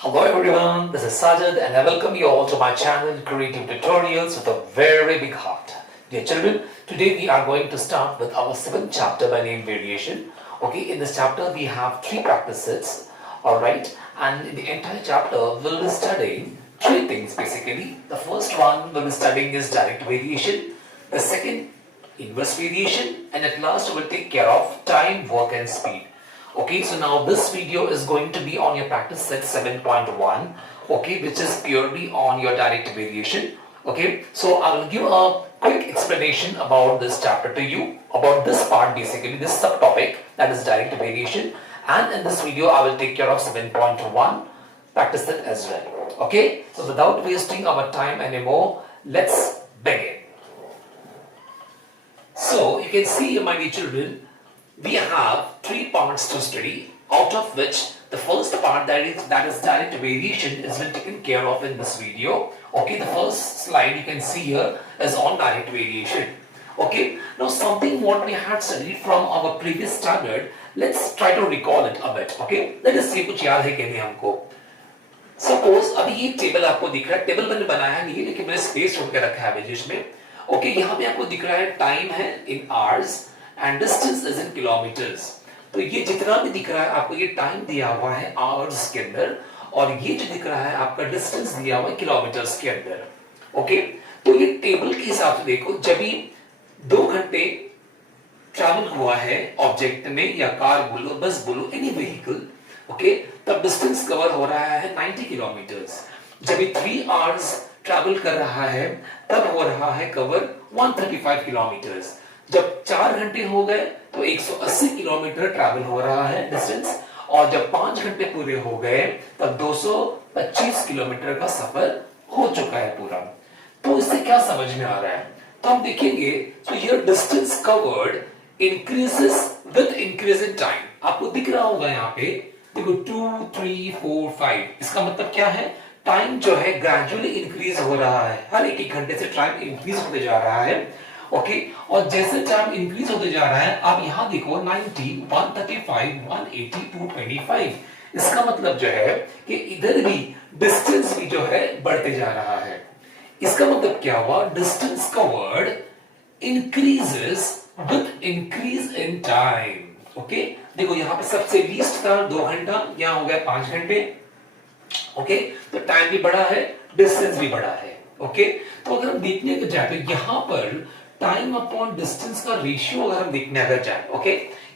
Hello everyone, this is Sajid and I welcome you all to my channel Creative Tutorials with a very big heart. Dear children, today we are going to start with our 7th chapter by name variation. Okay, in this chapter we have 3 practice sets, alright, and in the entire chapter we'll be studying 3 things basically. The first one we'll be studying is direct variation, the second inverse variation, and at last we'll take care of time, work and speed. Okay, so now this video is going to be on your practice set 7.1, okay, which is purely on your direct variation. Okay, so I will give a quick explanation about this chapter to you, about this part basically, this subtopic, that is direct variation, and in this video I will take care of 7.1 practice set as well. Okay, so without wasting our time anymore, let's begin. So you can see, my dear children, we have 3 parts to study, out of which the first part, that is direct variation, is been taken care of in this video. Okay, the first slide you can see here is on direct variation. Okay, now something what we had studied from our previous standard, let's try to recall it a bit. Okay, let us see कुछ याद है कि नहीं हमको. Suppose अभी ये table आपको दिख रहा है, टेबल मैंने बनाया नहीं है लेकिन मैंने स्पेस छोड़ के रखा है पेजेस में. ओके, यहाँ पे आपको दिख रहा है टाइम है in hours and distance is in kilometers. तो ये जितना भी दिख रहा है आपको, ये टाइम दिया हुआ है आवर्स के अंदर, और ये जो दिख रहा है आपका डिस्टेंस दिया हुआ है किलोमीटर्स के अंदर. ओके, तो ये टेबल के हिसाब से देखो, जब भी 2 घंटे ट्रैवल हुआ है ऑब्जेक्ट में, या कार बोलो, बस बोलो, एनी व्हीकल, ओके, तब डिस्टेंस कवर हो रहा है 90 किलोमीटर्स. जब 3 आवर्स ट्रैवल कर रहा है तब हो रहा है कवर 135 किलोमीटर्स. जब 4 घंटे हो गए तो 180 किलोमीटर ट्रैवल हो रहा है डिस्टेंस, और जब 5 घंटे पूरे हो गए तब 225 किलोमीटर का सफर हो चुका है पूरा. तो इससे क्या समझ में आ रहा है, तो हम देखेंगे. So here distance covered increases with increase in time. आपको दिख रहा होगा यहाँ पे, देखो 2, 3, 4, 5. इसका मतलब क्या है, टाइम जो है ग्रेजुअली इंक्रीज हो रहा है, हर एक घंटे से टाइम इंक्रीज होते जा रहा है. ओके, और जैसे टाइम इंक्रीज होते जा रहा है, आप यहां देखो 90, 135, 180, 225. इसका मतलब जो है कि इधर भी डिस्टेंस भी जो है बढ़ते जा रहा है. इसका मतलब क्या हुआ, distance covered increases with increase in time. Okay, देखो यहाँ पे सबसे लीस्ट था 2 घंटा, यहाँ हो गया 5 घंटे. ओके, तो टाइम भी बढ़ा है, डिस्टेंस भी बढ़ा है. ओके, तो अगर हम देखने को जाए तो यहाँ पर टाइम अपॉन डिस्टेंस का रेशियो अगर हम देखने अगर जाए, ओके,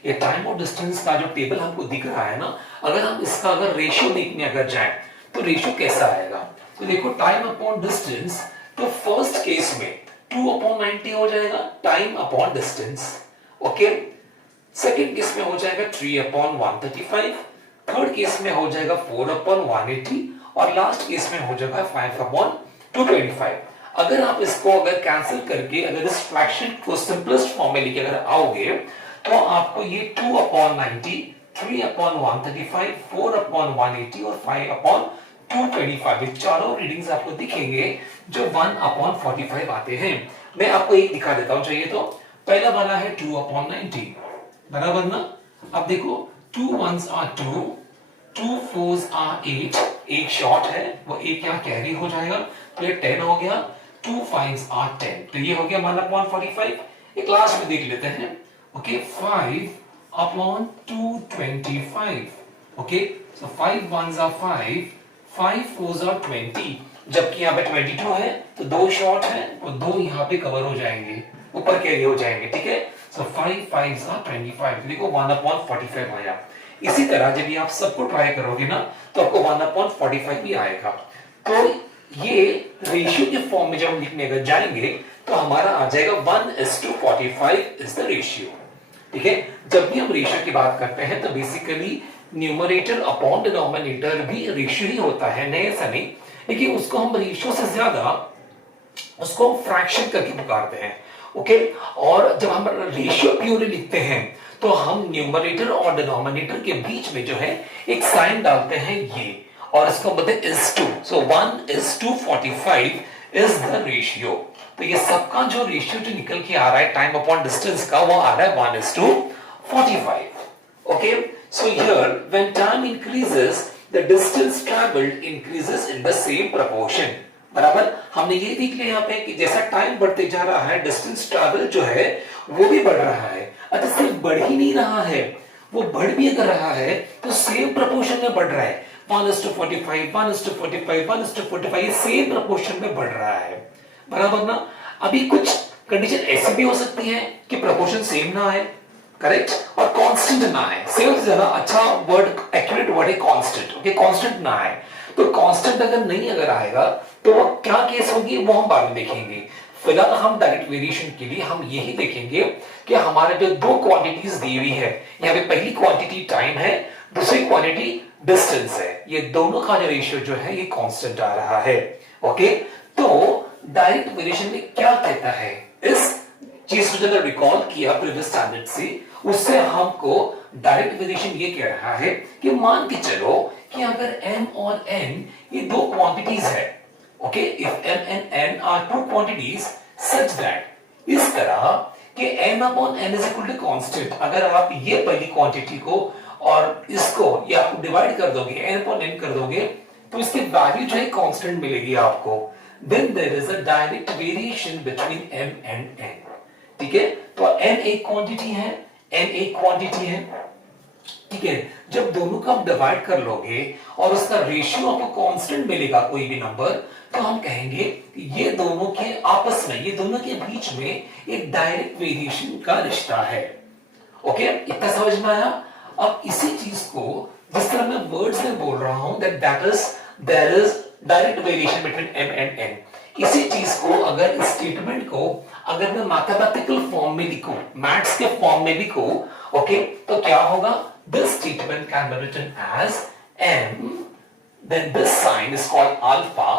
ये टाइम और डिस्टेंस का जो टेबल हमको दिख रहा है ना, अगर हम इसका अगर रेशियो देखने अगर जाए तो रेशियो कैसा आएगा. तो देखो टाइम अपॉन डिस्टेंस, तो फर्स्ट केस में 2/90 हो जाएगा time upon distance. Okay, second case में हो जाएगा 3/135, थर्ड केस में हो जाएगा 4/180, और लास्ट केस में हो जाएगा 5/225. अगर आप इसको अगर कैंसिल करके अगर इस फ्रैक्शन को सिंपलेस्ट फॉर्म में लेके अगर आओगे तो आपको ये 2/90, 3/135, 4/180 और 5/225 ये चारों रीडिंग्स आपको दिखेंगे जो 1/45 आते हैं. मैं आपको एक दिखा देता हूं चाहिए तो. पहला वाला है 2/90, बराबर ना. अब देखो 2 1s are 2, 2 4s are 8, एक शॉर्ट है वो एक यहाँ कैरी हो जाएगा, तो ये 10 हो गया. 2 5s are 10, तो ये हो गया 1/45. एक लास्ट में देख लेते हैं. Okay, 5/225. Okay, so 5 1s are 5, 5 4s are 20. जबकि यहाँ पे 22 है तो 2 शॉर्ट है, वो 2 यहाँ पे कवर हो जाएंगे, ऊपर कैरी हो जाएंगे. ठीक है, सो 5 5s are 25. देखो 1/45 आया. इसी तरह जब आप सबको ट्राई करोगे ना तो आपको 1/45 भी आएगा. तो ये रेशियो के फॉर्म में जब हम लिखने अगर जाएंगे तो हमारा आ जाएगा 1:45 इज द रेशियो. ठीक है, जब भी हम रेशियो की बात करते हैं तो बेसिकली न्यूमरेटर अपॉन डिनोमिनेटर भी रेशियो ही होता है, नहीं ऐसा नहीं, लेकिन उसको हम रेशियो से ज्यादा उसको हम फ्रैक्शन करके पुकारते हैं. ओके, और जब हम रेशियो प्योरली लिखते हैं तो हम न्यूमरेटर और डिनोमिनेटर के बीच में जो है एक साइन डालते हैं ये, और इसका मतलब is to. So 1:45 is the ratio. तो ये सबका जो रेशियो जो निकल के आ रहा है टाइम अपॉन डिस्टेंस का, वो आ रहा है 1:45. Okay, so here when time increases the distance travelled increases in the same proportion. बराबर, हमने ये देख लिया यहाँ पे कि जैसा टाइम बढ़ते जा रहा है डिस्टेंस ट्रैवल जो है वो भी बढ़ रहा है। अच्छा, सिर्फ बढ़ ही नहीं रहा है, वो बढ़ भी अगर रहा है तो सेम प्रोपोर्शन में बढ़ रहा है। 1:45, 1:45, 1:45 सेम प्रोपोर्शन में बढ़ रहा है। बराबर ना। अभी कुछ कंडीशन ऐसी भी हो सकती है कि प्रोपोर्शन सेम ना आए, करेक्ट, और कांस्टेंट ना आए। सेम से ज्यादा अच्छा वर्ड, एक्यूरेट वर्ड है कांस्टेंट। ओके, कांस्टेंट ना आए। तो कांस्टेंट अगर नहीं अगर आएगा तो क्या केस होगी वो हम बाद में देखेंगे। फिलहाल हम डायरेक्ट वेरिएशन के लिए हम यही देखेंगे कि हमारे जो दो क्वांटिटीज दी हुई है, यहाँ पे पहली क्वांटिटी टाइम है, दूसरी क्वांटिटी डिस्टेंस है, ये दोनों का जो रेशियो जो है ये कांस्टेंट आ रहा है। ओके, तो डायरेक्ट वेरिएशन में क्या कहता है, इस चीज को जब रिकॉल किया प्रीवियस स्टैंडर्ड से, उससे हमको डायरेक्ट वेरिएशन ये कह रहा है कि मान के चलो कि अगर m और n ये दो क्वांटिटीज है, okay, if m and n are two quantities such that, इस तरह कि m upon n is equal to constant, अगर आप ये पहली क्वांटिटी को और इसको ये आप डिवाइड कर दोगे, n अपॉन n कर दोगे, तो इसकी वैल्यू जो है कांस्टेंट मिलेगी आपको, then there is a direct variation between m and n। ठीक है, तो n एक क्वांटिटी है, n एक क्वांटिटी है, ठीक है। जब दोनों का आप डिवाइड कर लोगे और उसका रेशियो आपको कांस्टेंट मिलेगा कोई भी नंबर, तो हम कहेंगे कि ये दोनों के आपस में, ये दोनों के बीच में एक डायरेक्ट वेरिएशन का रिश्ता है। ओके, इतना समझ में आया। अब इसी चीज को जिस तरह मैं वर्ड्स में बोल रहा हूं that there is direct variation between m and n, इसी चीज को अगर इस स्टेटमेंट को अगर मैं मैथमेटिकल फॉर्म में लिखूं, मैथ्स के फॉर्म में लिखूं, ओके, तो क्या होगा, this statement can be written as m, then this sign is called alpha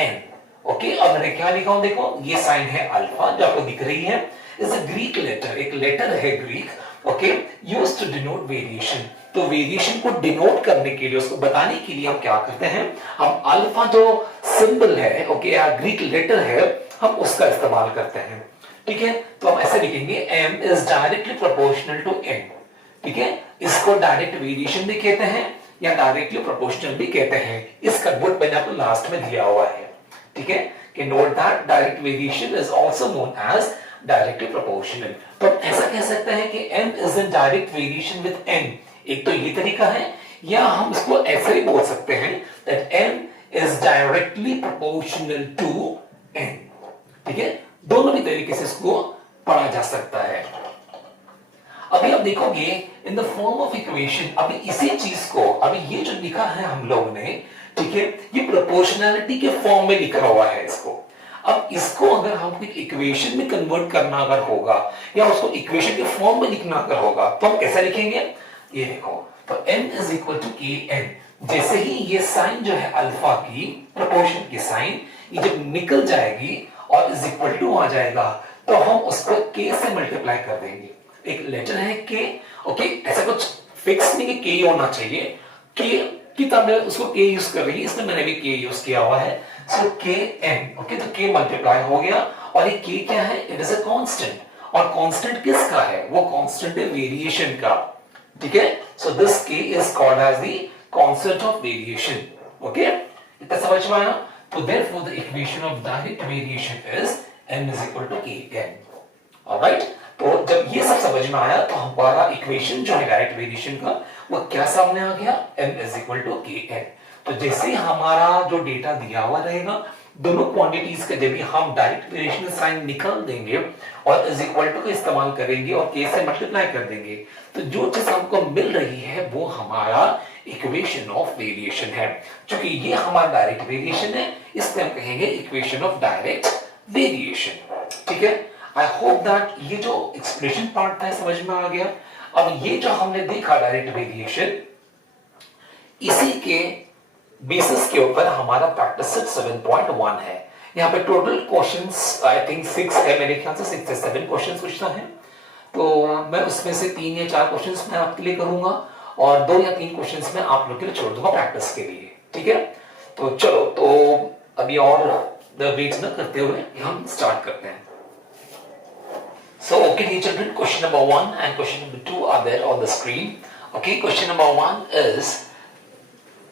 n। Okay, अब मैंने क्या लिखा हूं, देखो ये साइन है अल्फा जो आपको दिख रही है, इज अ ग्रीक लेटर, एक लेटर है Greek, okay, used to denote variation. तो वेरिएशन को डिनोट करने के लिए, उसको बताने के लिए हम क्या करते हैं, हम अल्फा जो सिंबल है, ओके, या ग्रीक लेटर है, हम उसका इस्तेमाल करते हैं। ठीक है, तो हम ऐसे लिखेंगे m is directly proportional to n। ठीक है, इसको डायरेक्ट वेरिएशन भी कहते हैं या डायरेक्टली प्रोपोर्शनल भी कहते हैं। इसका नोट मैंने आपको लास्ट में दिया हुआ है। ठीक है, कि note that direct variation is also known as directly proportional. तो हम ऐसा कह सकते हैं कि m is in direct variation with n। एक तो ये तरीका है, या हम इसको ऐसे भी बोल सकते हैं that m is directly proportional to n। ठीक है, दोनों भी तरीके से इसको पढ़ा जा सकता है। अभी आप देखोगे in the form of equation, अभी इसी चीज को, अभी ये जो लिखा है हम लोग ने, ठीक है, ये प्रोपोर्शनैलिटी के फॉर्म में लिखा हुआ है इसको। अब इसको अगर हमको इक्वेशन में कन्वर्ट करना अगर होगा, या उसको इक्वेशन के फॉर्म में लिखना अगर होगा, तो हम कैसे लिखेंगे, ये देखो, तो m इज इक्वल टू के n। जैसे ही ये साइन जो है अल्फा की, प्रोपोर्शन की साइन, ये जब निकल जाएगी और इज इक्वल टू आ जाएगा, तो हम उसको k से मल्टीप्लाई कर देंगे। एक लेटर है k, ओके, ऐसा कुछ फिक्स नहीं कि k होना चाहिए, k की तरह उसको k यूज कर रही है, इसमें मैंने भी k यूज किया हुआ है, सो kn। ओके, तो k मल्टीप्लाई हो गया, और ये k क्या है, इट इज अ कांस्टेंट, और कांस्टेंट किसका है, वो कांस्टेंट है वेरिएशन का। ठीक है, so this k is called as the constant of variation. Okay, इतना समझ में आया। तो therefore the equation of direct variation is m is equal to kn। Alright, तो जब ये सब समझ में आया तो हमारा इक्वेशन जो है डायरेक्ट वेरिएशन का, वो क्या सामने आ गया, m is equal to kn। तो जैसे हमारा जो डेटा दिया हुआ रहेगा, दोनों क्वांटिटीज का जब भी हम डायरेक्ट वेरिएशन साइन निकाल देंगे और इज इक्वल टू का इस्तेमाल करेंगे और k से मल्टीप्लाई कर देंगे, तो जो चीज हमको मिल रही है वो हमारा इक्वेशन ऑफ वेरिएशन है। क्योंकि ये हमारा डायरेक्ट वेरिएशन है, इसलिए हम कहेंगे इक्वेशन ऑफ डायरेक्ट वेरिएशन। ठीक है, आई होप दैट ये जो एक्सप्रेशन पार्ट था समझ में आ गया। अब ये जो हमने देखा डायरेक्ट वेरिएशन, इसी के बेसिस के ऊपर हमारा प्रैक्टिस सेट 7.1 है। यहाँ पे टोटल क्वेश्चंस आई थिंक 6 है, मेरे ख्याल से 6 से 7 क्वेश्चंस पूछना है। तो मैं उसमें से 3 या 4 क्वेश्चंस मैं आपके लिए करूंगा और 2 या 3 क्वेश्चंस मैं आप लोग के लिए छोड़ दूंगा प्रैक्टिस के लिए। ठीक है, तो चलो, तो अभी और वेट न करते हुए हम स्टार्ट करते हैं। So, okay, dear children, question number 1 and question number 2 are there on the screen. Okay, question number 1 is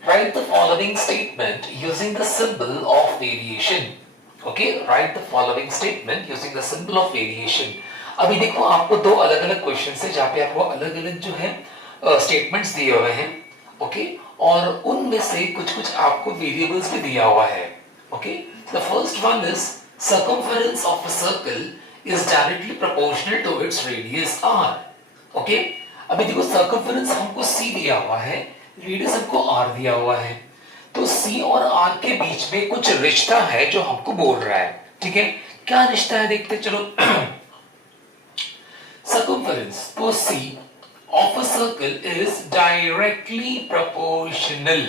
Write the following statement using the symbol of variation. Okay, write the following statement using the symbol of variation. अभी देखो आपको दो अलग अलग question है जहाँ पे आपको अलग अलग जो है स्टेटमेंट्स दिए हुए हैं. ओके, और उनमें से कुछ कुछ आपको वेरिएबल्स भी दिया हुआ है. Okay, the first one is circumference of a circle is directly proportional to its radius r. Okay, अभी देखो सर्कमफेरेंस हमको c दिया हुआ है, रेडियस हमको r दिया हुआ है, तो c और r के बीच में कुछ रिश्ता है जो हमको बोल रहा है. ठीक है, क्या रिश्ता है देखते चलो. सर्कमफेरेंस तो c of a circle is directly proportional,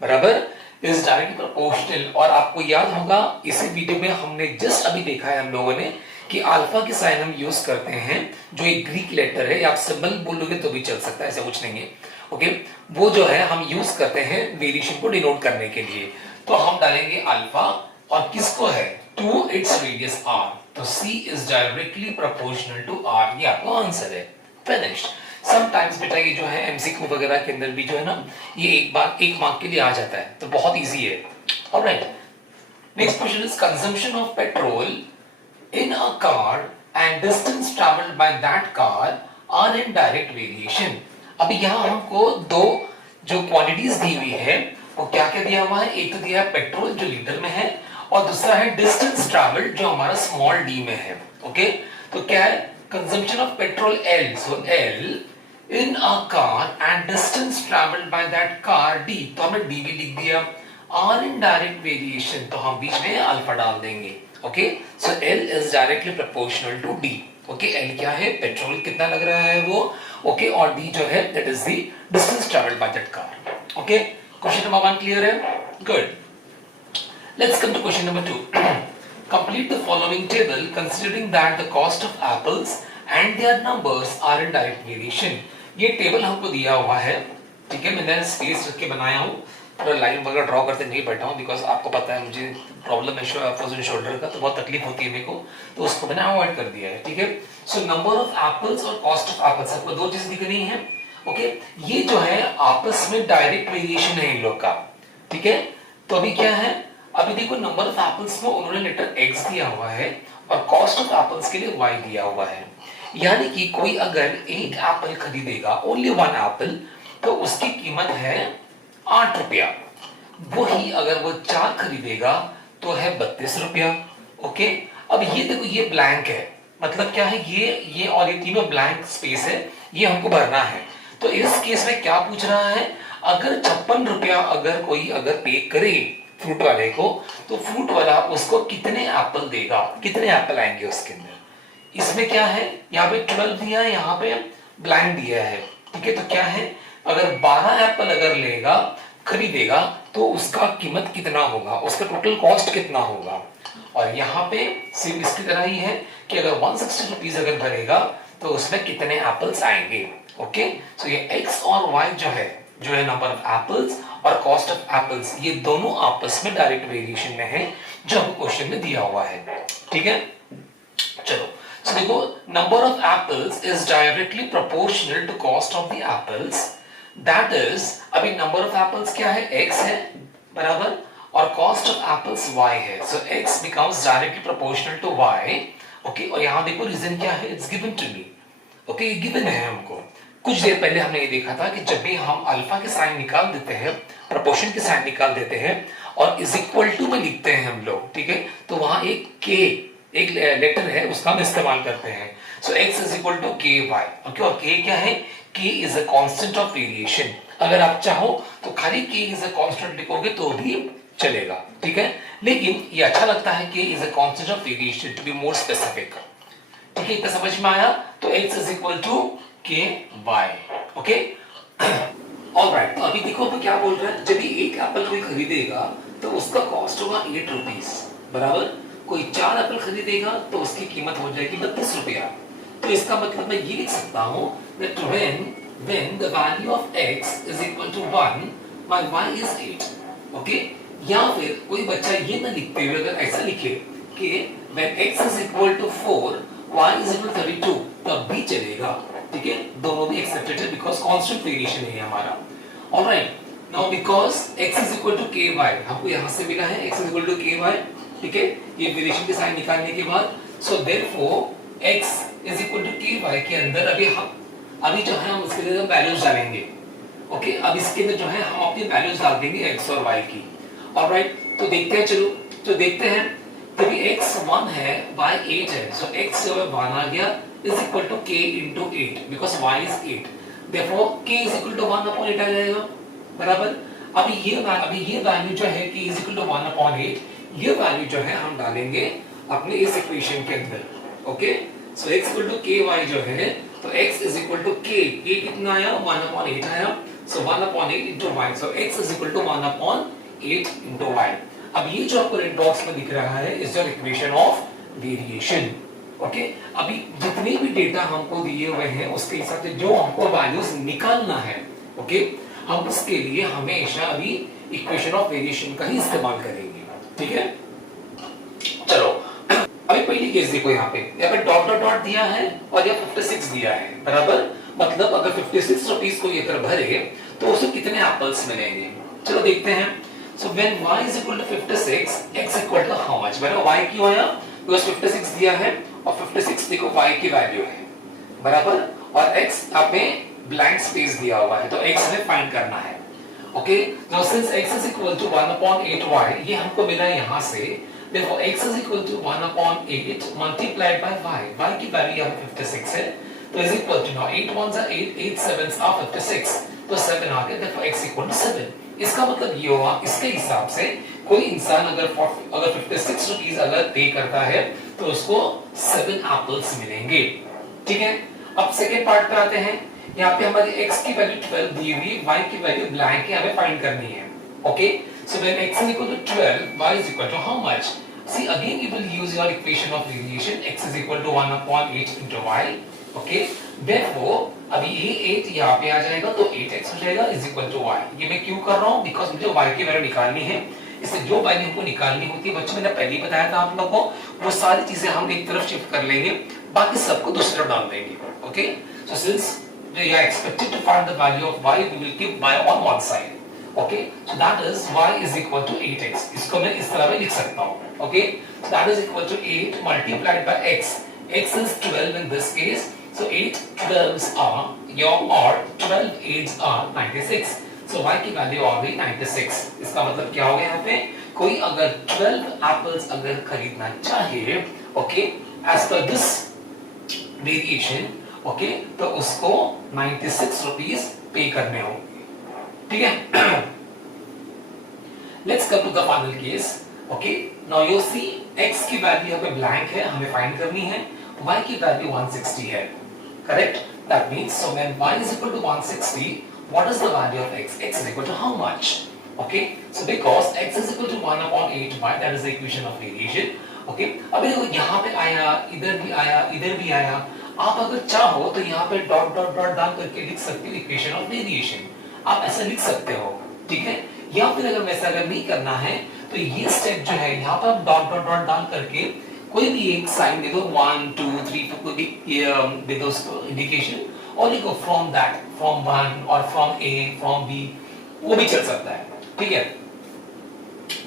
बराबर, is directly proportional. और आपको याद होगा इसी वीडियो में हमने जस्ट अभी देखा है हम लोगों ने कि अल्फा की साइन हम यूज करते हैं जो एक ग्रीक लेटर है, आप सिंबल बोलोगे तो भी चल सकता है, ऐसा कुछ नहीं है. ओके, वो जो है हम यूज करते हैं वेरिएशन को डिनोट करने के लिए. तो हम डालेंगे अल्फा और किसको है, टू इट्स रेडियस आर. तो c is directly proportional to r. ये आपका आंसर है. फिनिश्ड. समटाइम्स बेटा ये जो है एमसीक्यू वगैरह के अंदर भी जो है ना ये एक मार्क के लिए आ जाता है, तो बहुत इजी है. Alright, next question is consumption of petrol in a car and distance traveled by that car are in direct variation. अभी यहाँ हमको दो जो क्वांटिटीज दी हुई है वो क्या क्या दिया हुआ है, एक तो दिया है पेट्रोल जो लीटर में है और दूसरा है डिस्टेंस ट्रैवल्ड जो हमारा स्मॉल डी में है. ओके, तो क्या है, consumption of petrol L, so L in a car and distance traveled by that car D, तो हमने D भी लिख दिया. R in direct variation, तो हम बीच में अल्फा डाल देंगे. Okay, so L is directly proportional to D. Okay, L क्या है, पेट्रोल कितना लग रहा है वो. ओके, और D जो है that is the distance travelled by that car. Okay, question number 1 clear है. Good. Let's come to question number 2. Complete the following table considering that the cost of apples and their numbers are in direct variation. ये table हमको दिया हुआ है. ठीक है, मैंने space रख के बनाया हूं, पूरा लाइन वगैरह ड्रॉ करते नहीं बैठा हूँ बिकॉज आपको पता है मुझे प्रॉब्लम है फ्रोजन शोल्डर का, तो बहुत तकलीफ होती है मेरे को, तो उसको मैंने अवॉइड कर दिया है. ठीक है, सो नंबर ऑफ एप्पल्स और कॉस्ट ऑफ एप्पल्स, आपको दो चीज दिख रही है. ओके, ये जो है आपस में डायरेक्ट वेरिएशन है इन लोग का. ठीक है, तो अभी क्या है, अभी देखो नंबर ऑफ एप्पल्स में उन्होंने लेटर x दिया हुआ है और कॉस्ट ऑफ एप्पल्स के लिए y दिया हुआ है. यानी कि कोई अगर एक एप्पल खरीदेगा, ओनली वन एप्पल, तो उसकी कीमत है 8 रुपया. वही अगर वो 4 खरीदेगा तो है 32 रुपया. ओके, अब ये देखो ये ब्लैंक है, मतलब क्या है, ये और ये तीनों ब्लैंक स्पेस है, ये हमको भरना है. तो इस केस में क्या पूछ रहा है, अगर 56 रुपया अगर कोई अगर पे करे फ्रूट वाले को, तो फ्रूट वाला उसको कितने एप्पल देगा, कितने एप्पल आएंगे उसके अंदर. इसमें क्या है, यहाँ पे 12 दिया है, यहाँ पे ब्लैंक दिया है. ठीक है, तो क्या है, अगर 12 एप्पल अगर लेगा खरीदेगा तो उसका कीमत कितना होगा, उसका टोटल कॉस्ट कितना होगा. और यहाँ पे सिर्फ इसकी तरह ही है कि अगर 160 रुपीज अगर भरेगा तो उसमें कितने एप्पल्स आएंगे. ओके, सो ये x और y जो है नंबर ऑफ एप्पल्स और कॉस्ट ऑफ एप्पल्स, ये दोनों आपस में डायरेक्ट वेरिएशन में है जो हमको क्वेश्चन में दिया हुआ है. ठीक है, चलो. So देखो number of apples is directly proportional to cost of the apples. That is, अभी number of apples क्या है, x है, बराबर, और cost of apples y है. So x becomes directly proportional to y. Okay, और यहाँ देखो रीजन क्या है, it's given to me. Okay, ये given है हमको. कुछ देर पहले हमने ये देखा था कि जब भी हम अल्फा के साइन निकाल देते हैं, प्रोपोर्शन के साइन निकाल देते हैं और इज इक्वल टू में लिखते हैं हम लोग. ठीक है, तो वहां एक k एक लेटर है उसका हम इस्तेमाल करते हैं. So x is equal to ky. Okay, और k क्या है, k is a constant of variation. अगर आप चाहो तो खाली k इज अ कांस्टेंट लिखोगे तो भी चलेगा. ठीक है, लेकिन ये अच्छा लगता है k is a constant of variation to be more specific. ठीक है, इतना समझ में आया. तो x is equal to ky. Okay, alright. तो अभी देखो तो क्या बोल रहा है, जब एक एप्पल कोई खरीदेगा तो उसका कॉस्ट होगा 8 रुपीज, बराबर. कोई 4 एप्पल खरीदेगा तो उसकी कीमत हो जाएगी 32 रुपया. तो इसका मतलब मैं ये लिख सकता हूँ that when the value of x is equal to 1 my y is 8. Okay, या फिर कोई बच्चा ये ना लिखते हुए अगर ऐसा लिखे कि when x is equal to 4 y is equal to 32 तब भी चलेगा. ठीक है, दोनों भी एक्सेप्टेड है बिकॉज कांस्टेंट वेरिएशन है हमारा. Alright, now because x is equal to ky, हमको यहां से मिला है x is equal to ky, ठीक है, ये वेरिएशन के साइन निकालने के बाद, so therefore x is equal to ky के अंदर अभी जो है हम उसके लिए वैल्यूज डालेंगे, ओके, अब इसके अंदर जो है हम अपनी वैल्यूज डाल देंगे x और y की, ऑलराइट। तो देखते हैं, चलो तो देखते हैं, तभी x 1 है y 8 है, सो x जो है 1 आ गया is equal to k into 8 because y is 8, therefore k is equal to 1 upon 8 आ जाएगा, बराबर। अभी ये वैल्यू जो है k is equal to 1 upon 8, ये वैल्यू जो है हम डालेंगे अपने इस इक्वेशन के अंदर, okay. So x equal to ky जो है, तो x is equal to k कितना आया 1 upon 8 आया, so 1 upon 8 into y, so x is equal to 1 upon 8 into y। अब ये जो आपको रेड बॉक्स में दिख रहा है is your equation of variation, okay. अभी जितने भी डेटा हमको दिए हुए हैं उसके हिसाब से जो हमको वैल्यूज निकालना है, ओके, हम उसके लिए हमेशा अभी इक्वेशन ऑफ वेरिएशन का ही इस्तेमाल करेंगे, ठीक है। चलो अभी पहली केस देखो, यहाँ पे डॉट डॉट डॉट दिया है और यह 56 दिया है, बराबर। मतलब अगर 56 रुपीस को ये भरे तो उसे कितने एप्पल्स मिलेंगे, चलो देखते हैं। So when y is equal to 56, x equal to how much? बराबर y क्यों आया? Because 56 दिया है और 56 देखो y की वैल्यू है, बराबर, और x आपने ब्लैंक स्पेस दिया हुआ है, तो x हमें फाइंड करना है, okay. Now since x is equal to 1 upon 8y, ये हमको मिला है यहाँ से, therefore x is equal to 1 upon 8 multiplied by y, y की वैल्यू यहाँ 56 है, तो is equal to now 8 ones are 8, 8 sevens are 56, तो 7 आ गया, therefore x equal to 7। इसका मतलब ये हुआ, इसके हिसाब से कोई इंसान अगर 56 रुपीस अगर पे करता है तो उसको 7 एप्पल्स मिलेंगे, ठीक है। अब सेकेंड पार्ट पे आते हैं, यहाँ पे हमारी x की वैल्यू 12 दी हुई, y की वैल्यू ब्लैंक है, हमें फाइंड करनी है, okay. So when x is equal to 12, y is equal to how much? See again you will use your equation of variation, x is equal to 1 upon 8 into y, okay. Therefore अभी ये 8 यहाँ पे आ जाएगा तो 8x हो जाएगा is equal to y। ये मैं क्यों कर रहा हूँ? बिकॉज मुझे y की वैल्यू निकालनी है, इससे जो वैल्यू हमको निकालनी होती है, बच्चों मैंने पहले ही बताया था आप लोगों को, वो सारी चीजें हम एक तरफ शिफ्ट कर लेंगे, बाकी सबको दूसरी तरफ डाल देंगे, okay. So since we are expected to find the value of y, we will keep y on one side, okay. So that is y is equal to 8x, इसको मैं इस तरह में लिख सकता हूँ, okay. So that is equal to 8 multiplied by x, x is 12 in this case, so 8 12s are your, or 12 8s are 96, so y की value आ गई 96। इसका मतलब क्या हो गया यहाँ पे, कोई अगर 12 एप्पल्स अगर खरीदना चाहे, okay, as per this variation, okay, तो उसको 96 रुपीस पे करने होंगे, ठीक है। Let's come to the final case, okay. Now you see x की वैल्यू यहाँ पे ब्लैंक है, हमें फाइंड करनी है, y की वैल्यू 160 है, correct? That means so when y is equal to 160, what is the value of x? X is equal to how much? Okay, so because x is equal to 1 upon 8y, that is the equation of variation, okay। अभी देखो यहाँ पे आया, इधर भी आया, इधर भी आया, आप अगर चाहो तो यहाँ पे डॉट डॉट डॉट डाल करके लिख सकते हो इक्वेशन ऑफ वेरिएशन, आप ऐसा लिख सकते हो, ठीक है। या फिर अगर वैसा अगर नहीं करना है तो ये स्टेप जो है यहाँ पर डॉट डॉट डॉट डाल करके कोई भी एक साइन दे दो, 1 2 3 कोई भी दे दो उसको इंडिकेशन, और लिखो फ्रॉम दैट, फ्रॉम 1 और फ्रॉम a, फ्रॉम b, वो भी चल सकता है, ठीक है।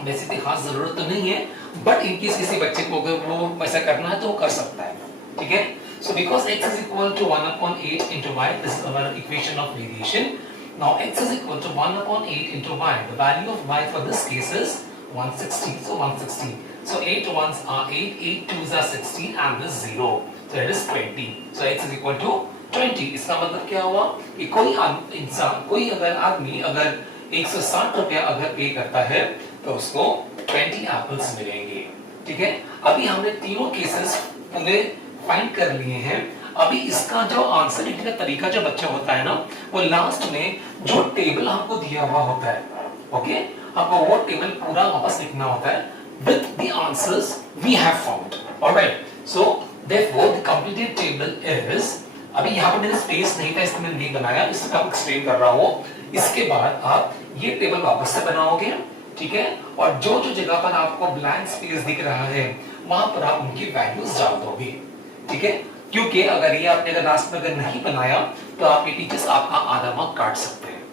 वैसे कोई खास जरूरत तो नहीं है, बट इन केस किसी बच्चे को अगर वो वैसा करना है तो वो कर सकता है, ठीक है। So because x is equal to 1 upon 8 into y, this is our equation of variation. Now x is equal to 1 upon 8 into y, the value of y for this case is 160, so 160. So 8 ones are 8, 8 twos are 16 and this 0, so it is 20. So x is equal to 20। इसका मतलब क्या हुआ कि कोई इंसान, कोई अगर आदमी अगर 160 रुपया अगर पे करता है तो उसको 20 एप्पल्स मिलेंगे, ठीक है। अभी हमने तीनों केसेस पूरे फाइंड कर लिए हैं। अभी इसका जो आंसर लिखने का तरीका जो बच्चा होता है ना, वो लास्ट में जो टेबल हमको दिया हुआ होता है, ओके, आपको वो टेबल पूरा वापस लिखना होता है with the answers we have found, alright। So therefore the completed table is, अभी यहाँ पे मैंने स्पेस नहीं था इसलिए मैंने नहीं बनाया, इससे मैं एक्सप्लेन कर रहा हूँ। इसके बाद आप ये टेबल वापस से बनाओगे, ठीक है, और जो जो जगह पर आपको ब्लैंक स्पेस दिख रहा है वहां पर आप उनकी वैल्यूज डाल दोगे, ठीक है। क्योंकि अगर ये आपने अगर लास्ट में अगर नहीं बनाया तो आपके टीचर्स आपका आधा मार्क काट सकते हैं,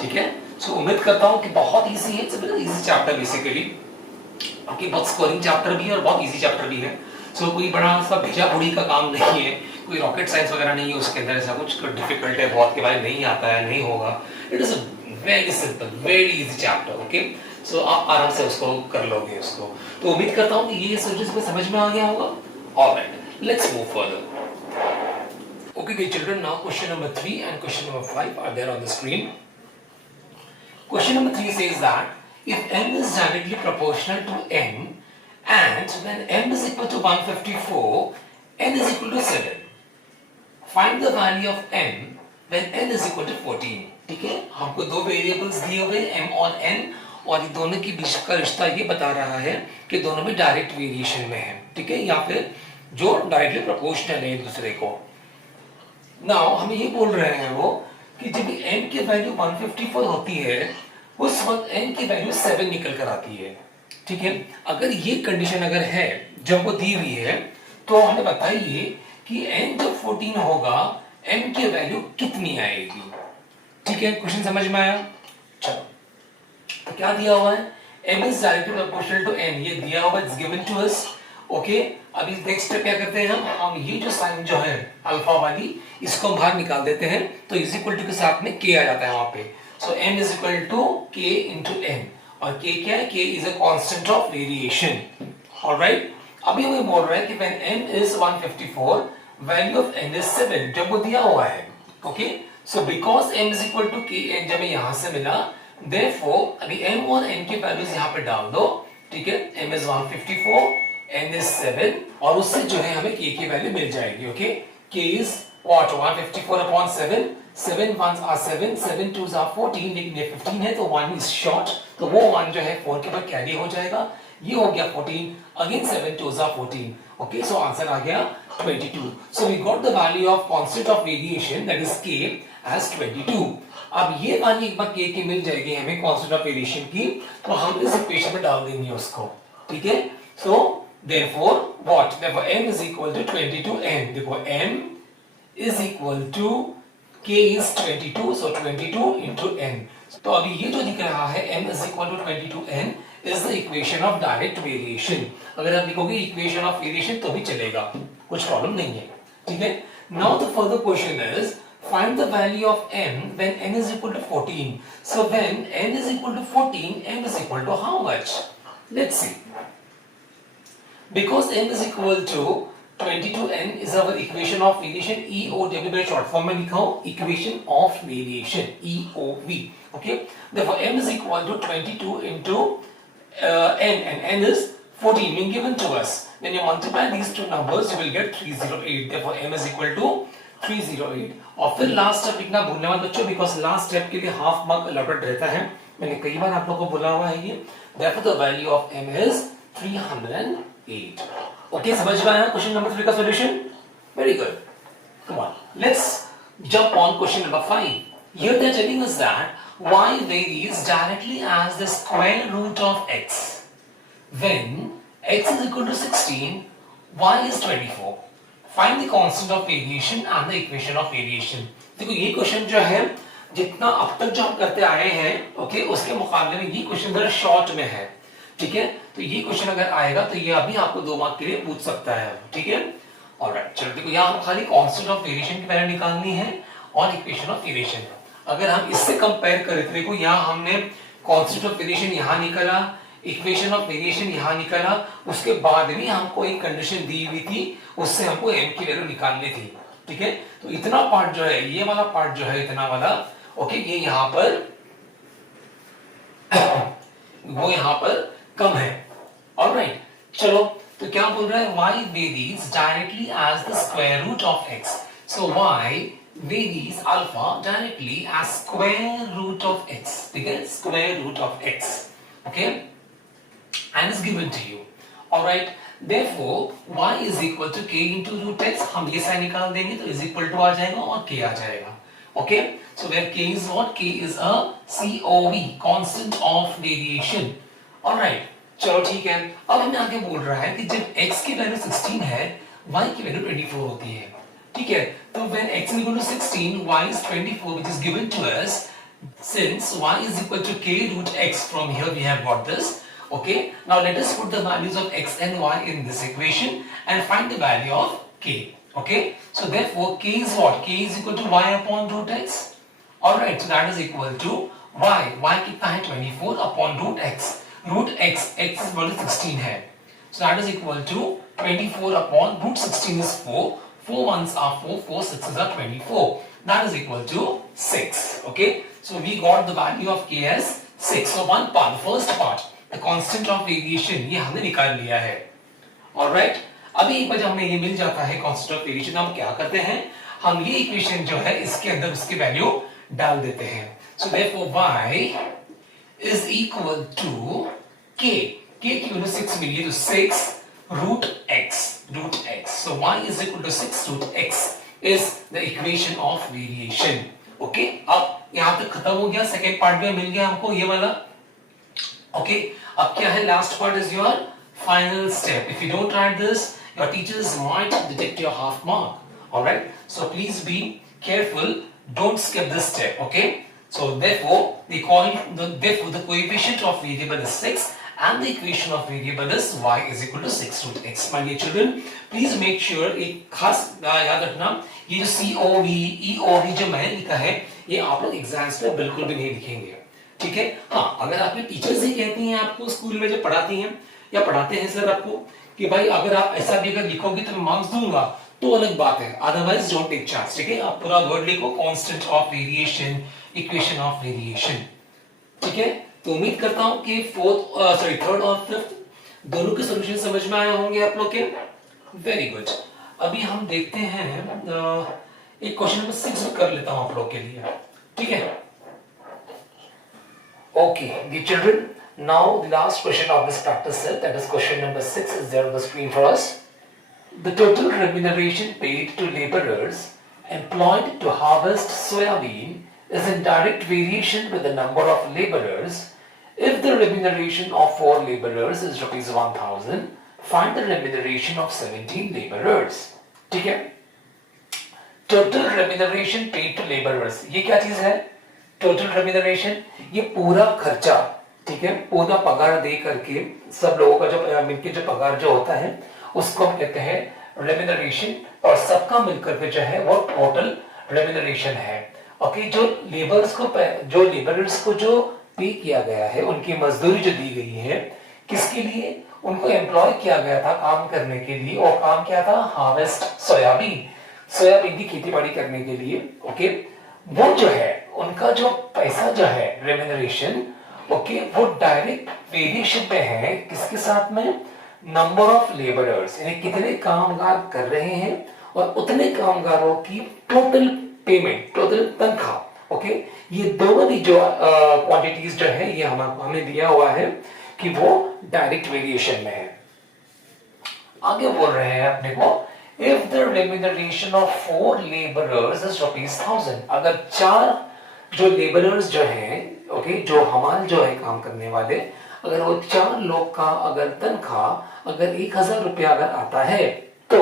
ठीक है। सो उम्मीद करता हूँ कि बहुत इजी है, it's a very easy chapter basically. Okay, बहुत स्कोरिंग चैप्टर भी है और बहुत इजी चैप्टर भी है। सो कोई बड़ा सा भेजा बुड़ी का काम नहीं है, कोई रॉकेट साइंस वगैरह नहीं है उसके अंदर, ऐसा कुछ डिफिकल्ट है बहुत के भाई नहीं आता है नहीं होगा। It is very simple, very easy chapter. Okay, so आप आराम से उसको कर लोगे उसको। तो उम्मीद करता हूँ कि ये सब्जेक्ट समझ में आ गया होगा। Alright, let's move further. Okay children, now question number 3 and question number 5 are there on the screen. Question number 3 says that if m is directly proportional to n and when m is equal to 154, n is equal to 7, find the value of m when n is equal to 14. ठीक है, हमको दो variables दिए हुए m और n, और ये दोनों के बीच का रिश्ता ये बता रहा है कि दोनों में डायरेक्ट वेरिएशन में है, ठीक है, या फिर जो डायरेक्टली प्रोपोर्शनल है एक दूसरे को। नाउ हमें ये बोल रहे हैं वो कि जब n की वैल्यू 154 होती है उस वक्त n की वैल्यू 7 निकल कर आती है। ठीक है, अगर ये कंडीशन अगर है जब वो दी हुई है तो हमें बताइए कि n जब 14 होगा m की वैल्यू कितनी आएगी। ठीक है, क्वेश्चन समझ में आया? चलो, तो क्या दिया हुआ है, m is directly proportional to n, ये दिया हुआ, it's given to us. Okay, अभी नेक्स्ट स्टेप क्या करते हैं हम ये जो साइन जो है अल्फा वाली इसको हम बाहर निकाल देते हैं, तो इज इक्वल टू के साथ में k आ जाता है वहां पे। So m is equal to k into n, और k क्या है, k is a constant of variation. Alright, अभी हमें बोल रहा है कि when m is 154, value of n is 7, जब वो दिया हुआ है। Okay, so because m is equal to k n जब यहां से मिला, देयरफॉर अभी m और n की वैल्यूज यहां पे डाल दो। ठीक है, m इज 154, n is 7, और उससे जो है हमें k की वैल्यू मिल जाएगी। Okay, k is what 154 upon 7, 7 ones are 7, 7 twos are 14, लेकिन ये 15 है तो 1 is short, तो वो 1 जो है 4 के बाद कैरी हो जाएगा, ये हो गया 14, again 7 twos are 14। Okay, so answer आ गया 22। So we got the value of constant of variation that is k as 22। अब ये वैल्यू एक बार k की मिल जाएगी हमें कांस्टेंट ऑफ वेरिएशन की, तो हम इस इक्वेशन में डाल देंगे उसको। ठीक है, सो therefore what, therefore m is equal to 22n, देखो m is equal to k is 22, so 22 into n। तो अभी ये जो दिख रहा है m is equal to 22n is the equation of direct variation। अगर आप लिखोगे equation of variation तो भी चलेगा, कुछ प्रॉब्लम नहीं है। ठीक है, now the further question is find the value of m when n is equal to 14। so when n is equal to 14, m is equal to how much? Let's see। Because m is equal to 22n is our equation of variation, EOW by short form में लिखा हो equation of variation, EOV। okay, therefore m is equal to 22 into n, and n is 14 being given to us। when you multiply these two numbers you will get 308, therefore m is equal to 308। और फिर last step लिखना भूलने वाले बच्चों, because last step के लिए half mark allotted रहता है, मैंने कई बार आप लोगों को बोला हुआ है ये। therefore the value of m is 308। Okay, समझ में आया क्वेश्चन नंबर 3 का solution? Very good, come on, let's jump on question number 5। Here they are telling us that y varies directly as the square root of x when x is equal to 16, y is 24। find the constant of variation and the equation of variation। देखो ये question जो है जितना अब तक जो हम करते आए हैं, ओके, उसके मुकाबले में ये क्वेश्चन जरा शॉर्ट में है। ठीक है, तो ये क्वेश्चन अगर आएगा तो ये अभी आपको 2 मार्क के लिए पूछ सकता है। ठीक है, ऑलराइट, चलो देखो यहाँ हम खाली कांस्टेंट ऑफ वेरिएशन की वैल्यू निकालनी है और इक्वेशन ऑफ वेरिएशन। अगर हम इससे कंपेयर करें तो देखो यहाँ हमने कांस्टेंट ऑफ वेरिएशन यहाँ निकाला, इक्वेशन ऑफ वेरिएशन यहाँ निकाला, उसके बाद भी हमको एक कंडीशन दी हुई थी, उससे हमको m की वैल्यू निकालनी थी। ठीक है, तो इतना पार्ट जो है, ये वाला पार्ट जो है इतना वाला, ओके, ये यहाँ पर वो यहाँ पर कम है। ऑलराइट, चलो, तो क्या बोल रहा है, y varies directly as the square root of x। so y varies alpha directly as square root of x। ठीक है, square root of x, okay, and is given to you। Alright, therefore y is equal to k into root x। हम ये sign निकाल देंगे तो is equal to आ जाएगा और k आ जाएगा। okay, so where k is what, k is a COV, constant of variation। Alright, चलो ठीक है, अब हमें आगे बोल रहा है कि जब x की वैल्यू 16 है, y की वैल्यू 24 होती है। ठीक है, तो when x is equal to 16, y is 24 which is given to us, since y is equal to k root x, from here we have got this. Okay, now let us put the values of x and y in this equation and find the value of k. Okay, so therefore k is what? K is equal to y upon root x. Alright, so that is equal to y कितना है 24 upon root x. root x is equal to 16 है, so that is equal to 24 upon root 16 is 4. 4 ones are 4, 4 sixes are 24. That is equal to 6. Okay, so we got the value of k as 6. So one part, the first part, the constant of variation, ये हमने निकाल लिया है. Alright, अभी एक बार जब हमें ये मिल जाता है constant of variation, हम क्या करते हैं, हम ये इक्वेशन जो है इसके अंदर उसकी वैल्यू डाल देते हैं. So therefore y is equal to k. k की वैल्यू 6 मिली है, तो 6 root x. So y is equal to 6 root x is the equation of variation. Okay, अब यहाँ तक खत्म हो गया. सेकेंड पार्ट में मिल गया हमको ये वाला. Okay, अब क्या है, last part is your final step. If you don't write this, your teachers might deduct your half mark. Alright, so please be careful. Don't skip this step. Okay, so therefore the coefficient of variable is 6 and the equation of variable is y is equal to 6 root x. My dear children, please make sure एक खास याद रखना, ये जो COV, EOV जो मैंने लिखा है ये आप लोग एग्जाम्स में बिल्कुल भी नहीं लिखेंगे. ठीक है, हाँ अगर आपके टीचर्स ही कहती हैं आपको स्कूल में जो पढ़ाती हैं या पढ़ाते हैं सर आपको कि भाई अगर आप ऐसा भी अगर लिखोगे तो मैं मार्क्स दूंगा, तो अलग बात है. Otherwise don't take chance. ठीक है, आप पूरा वर्ड लिखो, constant of variation, equation of variation. ठीक है, तो उम्मीद करता हूं कि थर्ड और फिफ्थ दोनों के सॉल्यूशन समझ में आए होंगे आप लोग के. Very good. अभी हम देखते हैं एक क्वेश्चन नंबर 6 कर लेता हूं आप लोग के लिए. ठीक है, okay dear children, now the last question of this practice set, that is question number 6 is there on the screen for us. The total remuneration paid to laborers employed to harvest soybean is in direct variation with the number of laborers. If the remuneration of 4 laborers is rupees 1000, find the remuneration of 17 laborers. ठीक है, total remuneration paid to laborers, ये क्या चीज है? total remuneration, ये पूरा खर्चा. ठीक है, पूरा पगार दे करके सब लोगों का जो मिलकर जो पगार जो होता है उसको हम कहते हैं रेम्यूनरेशन, और सबका मिलकर के जो है वो टोटल रेम्यूनरेशन है. ओके, जो लेबरर्स को जो पे किया गया है, उनकी मजदूरी जो दी गई है, किसके लिए? उनको एम्प्लॉय किया गया था काम करने के लिए, और काम क्या था? हार्वेस्ट सोयाबीन की खेती बाड़ी करने के लिए. ओके, वो जो है उनका जो पैसा जो है रेम्यूनरेशन, ओके, वो डायरेक्ट वेरिएशन पे है किसके साथ में? नंबर ऑफ लेबरर्स, यानी कितने कामगार कर रहे हैं और उतने कामगारों की टोटल पेमेंट, टोटल तनख्वाह. ओके, ये दोनों भी जो क्वांटिटीज जो है ये हमें दिया हुआ है कि वो डायरेक्ट वेरिएशन में है. आगे बोल रहे हैं अपने को, if the remuneration of 4 labourers is ₹1000, अगर 4 जो लेबरर्स जो हैं, ओके, जो हमारे जो है काम करने वाले, अगर वो 4 लोग का अगर तनख्वाह अगर 1000 रुपया अगर आता है, तो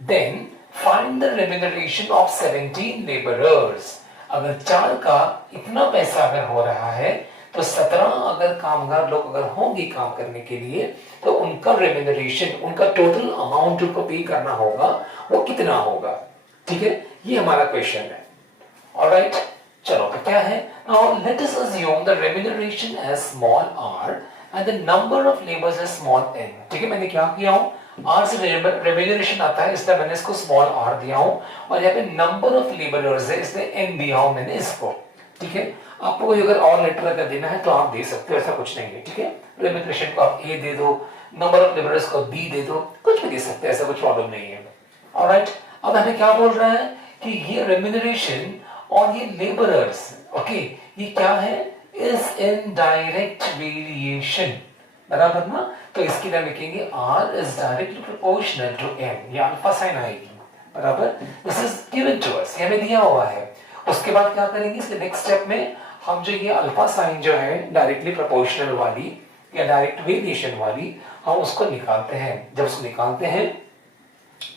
then find the remuneration of 17 labourers. अगर 4 का इतना पैसा अगर हो रहा है, तो 17 अगर कामगार लोग अगर होंगे काम करने के लिए, तो उनका रेम्यूनरेशन, उनका टोटल अमाउंट उनको पे करना होगा, वो कितना होगा. ठीक है, ये हमारा क्वेश्चन है. ऑलराइट, चलो तो क्या है? Now let us assume the remuneration as small r and the number of laborers as small n. ठीक है, मैंने क्या किया हूँ, r से रेम्यूनरेशन आता है इसलिए मैंने इसको स्मॉल r दिया हूँ, और यहाँ पे नंबर ऑफ लेबरर्स है इसलिए n दिया हूँ मैंने इसको. ठीक है, आपको अगर और लेटर अगर देना है तो आप दे सकते हो, ऐसा कुछ नहीं है. ठीक है, रेम्यूनरेशन को आप a दे दो, नंबर ऑफ लेबरर्स को b दे दो, कुछ भी दे सकते हैं, ऐसा कुछ प्रॉब्लम नहीं है. ऑलराइट, अब हमें क्या बोल रहा है कि ये रेम्यूनरेशन और ये लेबरर्स, ओके, ये क्या है? Is in direct variation. बराबर ना? तो इसके लिए लिखेंगे r is directly proportional to n, ये अल्फा साइन आएगी. बराबर, this is given to us, ये हमें दिया हुआ है. उसके बाद क्या करेंगे, इसके नेक्स्ट स्टेप में हम जो ये अल्फा साइन जो है डायरेक्टली प्रोपोर्शनल वाली या डायरेक्ट वेरिएशन वाली, हम उसको निकालते हैं. जब उसको निकालते हैं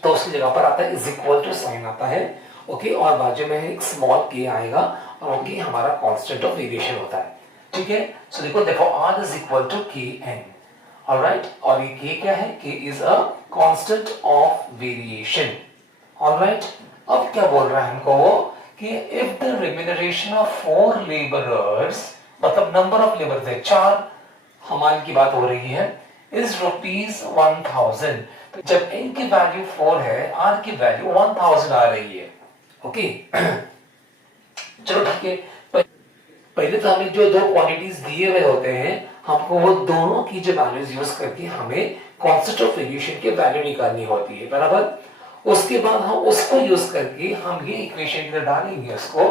तो उसकी जगह पर आता है इज इक्वल टू साइन आता है. ओके, और बाजू में एक स्मॉल k आएगा और वो k हमारा कांस्टेंट ऑफ वेरिएशन होता है, ठीक है। सो देखो r is equal to kn, alright, और ये k क्या है, k is a constant of variation, alright. अब क्या बोल रहा है हमको वो कि if the remuneration of 4 labourers, मतलब नंबर ऑफ लेबर है 4, हमारे की बात हो रही है, इज ₹1000, तो जब n की वैल्यू 4 है, r की वैल्यू 1000 आ रही है, ओके। चलो ठीक है, पहले तो हमें जो दो क्वांटिटीज दिए हुए होते हैं, हमको वो दोनों की जो वैल्यूज यूज करके हमें कांस्टेंट ऑफ वेरिएशन की वैल्यू निकालनी होती है, बराबर। उसके बाद हम उसको यूज करके हम ये इक्वेशन में डालेंगे उसको,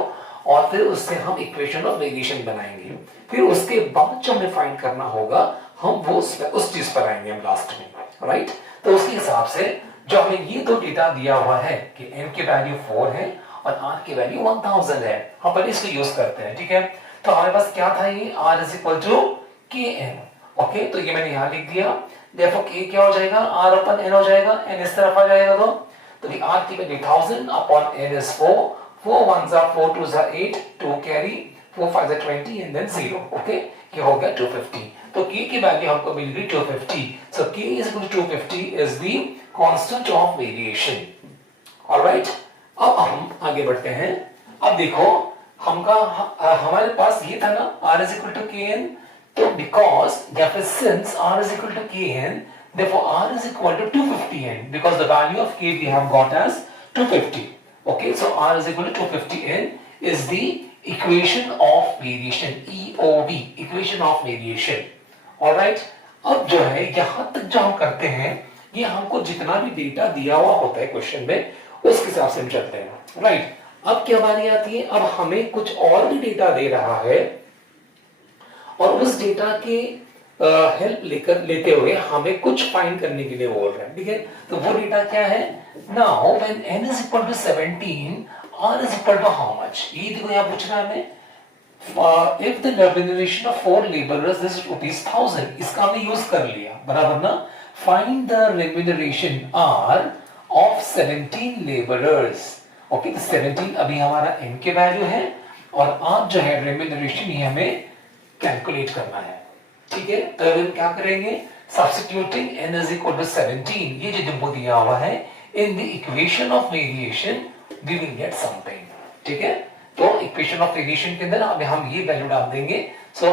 और फिर उससे हम इक्वेशन ऑफ वेरिएशन बनाएंगे। फिर उसके बाद जो हमें फाइंड करना होगा, हम वो उस चीज पर आएंगे हम लास्ट में, राइट। तो उसके हिसाब से जो हमें ये दो डेटा दिया हुआ है कि n की वैल्यू 4 है और r की वैल्यू 1000 है, हम पहले इसको यूज करते हैं, ठीक है। तो हमारे पास क्या था, ये r is equal to kn, okay. तो ये मैंने यहां लिख दिया, देखो k क्या हो जाएगा, r अपन n हो जाएगा, n इस तरफ आ जाएगा, तो r की value 1000 upon n is 4, 4 1s are 4 2s are 8, 2 carry, 4 5s are 20 and then 0, okay. ये हो गया 250, तो k की वैल्यू हमको मिल गई 250। सो k is equal to 250 is the constant of variation, alright. अब हम आगे बढ़ते हैं। अब देखो हमारे पास ये था ना r is equal to kn, तो because या फिर since r is equal to kn, therefore r is equal to 250n, because the value of k we have got as 250, okay। So r is equal to 250n is the equation of variation, EOV, equation of variation, alright। अब जो है यहां तक जो हम करते हैं, ये हमको जितना भी डेटा दिया हुआ होता है क्वेश्चन में, उसके हिसाब से हम चलते हैं, राइट। अब क्या बारी आती है, अब हमें कुछ और भी डेटा दे रहा है और उस डेटा के हेल्प लेते हुए हमें कुछ फाइंड करने के लिए बोल रहे हैं, ठीक है। तो वो डेटा क्या है, now when n is equal to 17, r is equal to how much, ये देखो यहाँ पूछ रहा है हमें, if the remuneration of 4 laborers is ₹1000, इसका हमने यूज कर लिया, बराबर ना। Find the remuneration r of 17 laborers, okay. तो 17 अभी हमारा n के वैल्यू है और r जो है रेम्यूनरेशन, ये हमें कैलकुलेट करना है, ठीक है। तो हम क्या करेंगे, substituting n is equal to 17, ये जो डिम्बो दिया हुआ है, in the equation of variation we will get something, ठीक है। तो इक्वेशन ऑफ वेरिएशन के अंदर हम ये वैल्यू डाल देंगे। सो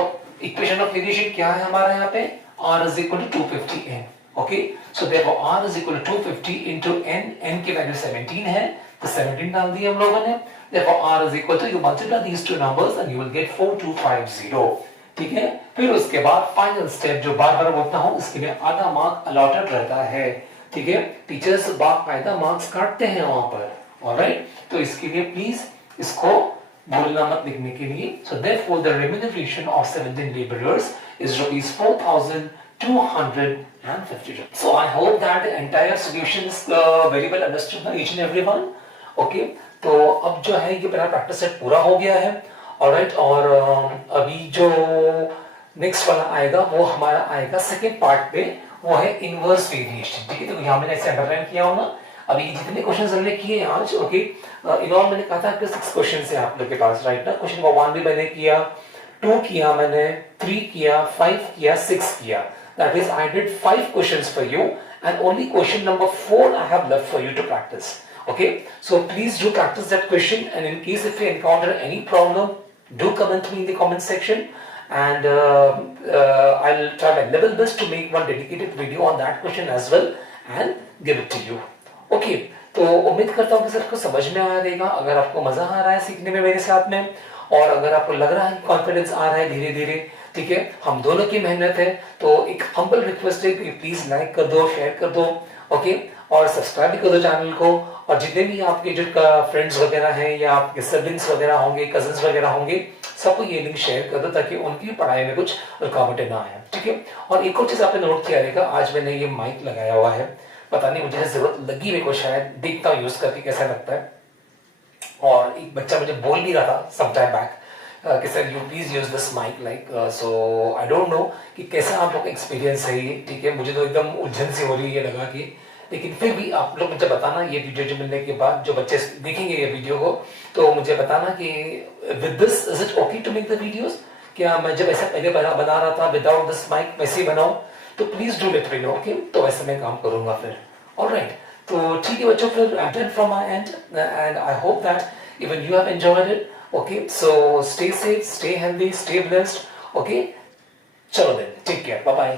इक्वेशन ऑफ वेरिएशन क्या है हमारा यहाँ पे, r is equal to 250n, okay. So therefore r is equal to 250 into n की वैल्यू 17 है, तो 17 डाल दिए हम लोगों ने। therefore r is equal to, you multiply these two numbers and you will get 4250, ठीक है। फिर उसके बाद फाइनल स्टेप जो बार बार बोलता हूं, इसके लिए आधा मार्क अलॉटेड रहता है, ठीक है। टीचर्स बाकायदा मार्क्स काटते हैं वहां पर, ऑलराइट। तो इसके लिए प्लीज इसको भूलना मत लिखने के लिए। So therefore the remuneration of 17 laborers is ₹4250। So I hope that the entire solution is very well understood by each and everyone, okay। तो अब जो है ये मेरा प्रैक्टिस सेट पूरा हो गया है, ऑलराइट। और अभी जो नेक्स्ट वाला आएगा वो हमारा आएगा सेकेंड पार्ट पे, वो है इनवर्स वेरिएशन, ठीक है। तो यहाँ मैंने ऐसे अंडरलाइन किया हो ना, अभी जितने क्वेश्चंस हमने किए आज, ओके। इन ऑल मैंने कहा था कि 6 क्वेश्चंस है आप लोग के पास, राइट ना। क्वेश्चन नंबर 1 भी मैंने किया, 2 किया मैंने, 3 किया, 5 किया, 6 किया, that is I did 5 questions for you and only question number 4 I have left for you to practice, okay। So please do practice that question, and in case if you encounter any problem, do comment me in the comment section, and I'll try my level best to make one dedicated video on that question as well and give it to you, okay। तो उम्मीद करता हूँ कि सबको समझ में आ रहेगा। अगर आपको मजा आ रहा है सीखने में मेरे साथ में, और अगर आपको लग रहा है कि कॉन्फिडेंस आ रहा है धीरे धीरे, ठीक है, हम दोनों की मेहनत है, तो एक हम्बल रिक्वेस्ट है कि प्लीज लाइक कर दो, शेयर कर दो, ओके। और सब्सक्राइब भी कर दो चैनल को, और जितने भी आपके जो फ्रेंड्स वगैरह हैं या आपके सिबलिंग्स वगैरह होंगे, कजिन्स वगैरह होंगे, सबको ये लिंक शेयर कर दो ताकि उनकी पढ़ाई में कुछ रुकावटें ना आए, ठीक है। और एक और चीज आपने नोट किया रहेगा, आज मैंने ये माइक लगाया हुआ है, पता नहीं मुझे जरूरत लगी मेरे को, शायद देखता हूँ यूज करके कैसा लगता है। और एक बच्चा मुझे बोल भी रहा था सम टाइम बैक कि sir you please use this mic like, so I don't know कि कैसा आप लोग का एक्सपीरियंस है ये, ठीक है। मुझे तो एकदम उलझन सी हो रही है, ये लगा कि लेकिन फिर भी आप लोग मुझे बताना ये वीडियो जो मिलने के बाद जो बच्चे देखेंगे ये वीडियो को, तो मुझे बताना कि with this is it okay to make the videos, क्या मैं जब ऐसा पहले बना रहा था विदाउट दिस माइक वैसे ही बनाऊं, तो please do let me know, okay? तो वैसे मैं काम करूंगा फिर। ऑलराइट, तो ठीक है बच्चों, फिर I am done from my end and I hope that even you have enjoyed it. Okay, so stay safe, stay healthy, stay blessed. Okay, चलो then, take care, bye bye.